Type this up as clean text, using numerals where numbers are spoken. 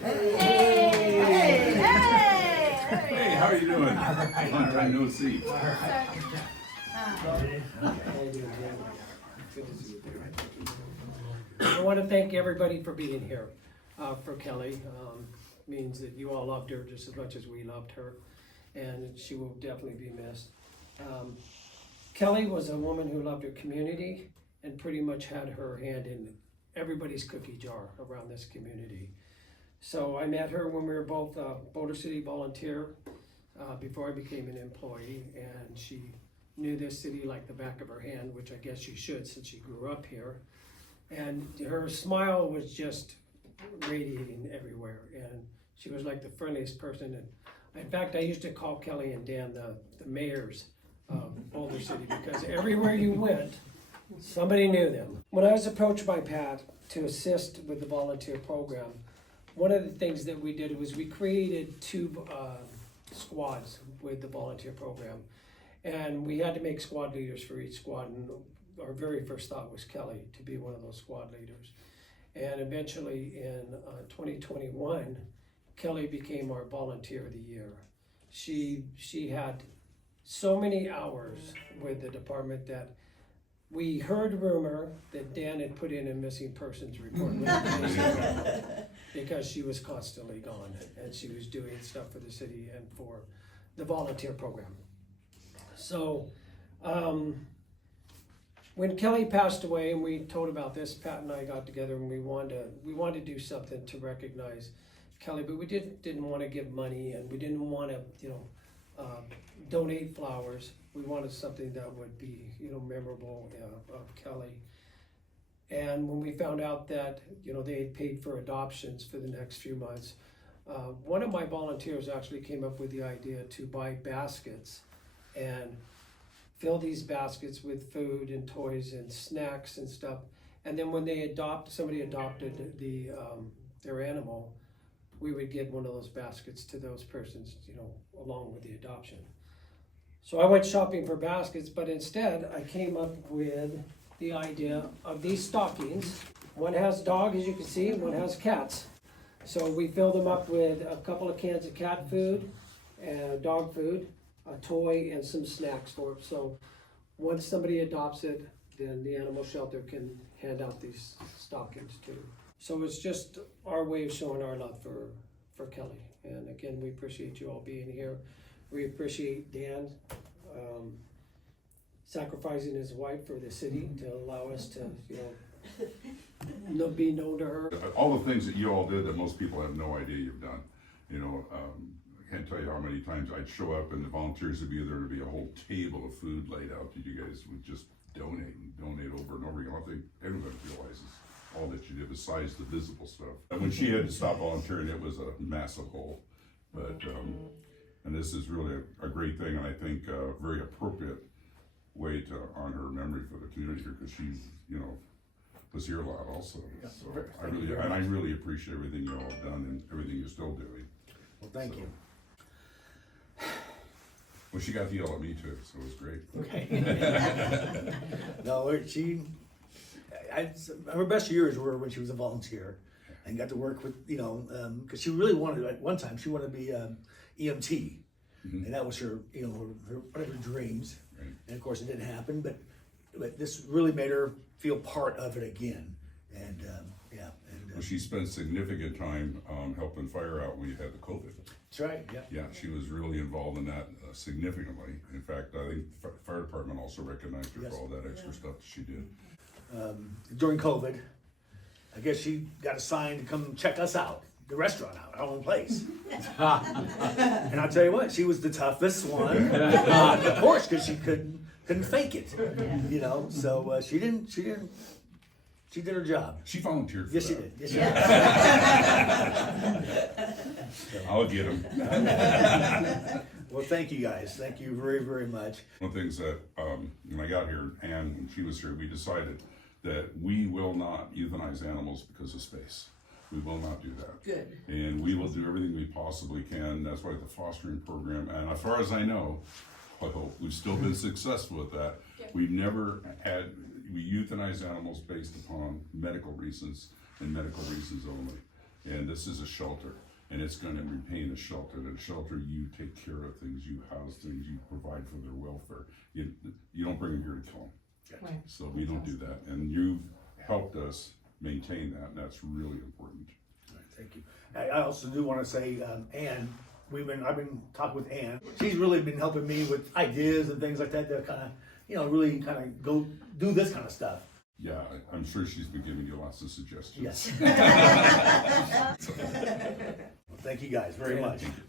Hey, how are you doing? Long time no see. I want to thank everybody for being here for Kelly. Means that you all loved her just as much as we loved her, and she will definitely be missed. Kelly was a woman who loved her community and pretty much had her hand in everybody's cookie jar around this community. So I met her when we were both Boulder City volunteer before I became an employee, and she knew this city like the back of her hand, which I guess she should since she grew up here. And her smile was just radiating everywhere, and she was like the friendliest person. And in fact, I used to call Kelly and Dan the mayors of Boulder City, because everywhere you went, somebody knew them. When I was approached by Pat to assist with the volunteer program, one of the things that we did was we created two squads with the volunteer program, and we had to make squad leaders for each squad, and our very first thought was Kelly to be one of those squad leaders. And eventually in 2021, Kelly became our volunteer of the year. She had so many hours with the department that we heard rumor that Dan had put in a missing persons report because she was constantly gone, and she was doing stuff for the city and for the volunteer program. So when Kelly passed away and we told about this, Pat and I got together and we wanted to do something to recognize Kelly, but we didn't want to give money, and we didn't want to donate flowers. We wanted something that would be memorable of Kelly. And when we found out that they had paid for adoptions for the next few months, one of my volunteers actually came up with the idea to buy baskets and fill these baskets with food and toys and snacks and stuff. And then when somebody adopted their animal, we would give one of those baskets to those persons, along with the adoption. So I went shopping for baskets, but instead I came up with the idea of these stockings. One has dog, as you can see, and one has cats. So we fill them up with a couple of cans of cat food, dog food, a toy, and some snacks for it. So once somebody adopts it, then the animal shelter can hand out these stockings too. So it's just our way of showing our love for Kelly. And again, we appreciate you all being here. We appreciate Dan sacrificing his wife for the city to allow us to, be known to her. All the things that you all did that most people have no idea you've done. I can't tell you how many times I'd show up and the volunteers would be there to be a whole table of food laid out that you guys would just donate over and over again. I think everybody realizes all that you did besides the visible stuff. And when she had to stop volunteering, it was a massive hole. But and this is really a great thing, and I think a very appropriate way to honor her memory for the community here, because she, was here a lot also. Yeah, so I really appreciate everything you all have done and everything you're still doing. Well, thank you. Well, she got to yell at me too, so it was great. Okay. No, her best years were when she was a volunteer and got to work with, because she really wanted, at one time, she wanted to be EMT. Mm-hmm. And that was her, one of her dreams. Right. And of course it didn't happen, but this really made her feel part of it again. And well, she spent significant time helping fire out when you had the COVID. That's right, yeah. Yeah, she was really involved in that significantly. In fact, I think the fire department also recognized her for all that extra stuff that she did. During COVID, I guess she got assigned to come check us out, the restaurant out, our own place. And I'll tell you what, she was the toughest one, of course, because she couldn't fake it, so she did her job. She volunteered for yes, that. She did. Yes, she did. I'll get him. Well, thank you guys. Thank you very, very much. One of the things that, when I got here, and when she was here, we decided that we will not euthanize animals because of space. We will not do that. Good. And we will do everything we possibly can. That's why the fostering program, and as far as I know, I hope we've still been successful with that. Yep. We've never we euthanize animals based upon medical reasons and medical reasons only. And this is a shelter, and it's gonna remain a shelter. And a shelter, you take care of things, you house things, you provide for their welfare. You don't bring them here to kill them. Right. So we don't do that, and you've helped us maintain that, and that's really important. Thank you. I also do want to say, Ann, I've been talking with Ann. She's really been helping me with ideas and things like that to kind of, really kind of go do this kind of stuff. Yeah, I'm sure she's been giving you lots of suggestions. Yes. Thank you guys very much. Thank you.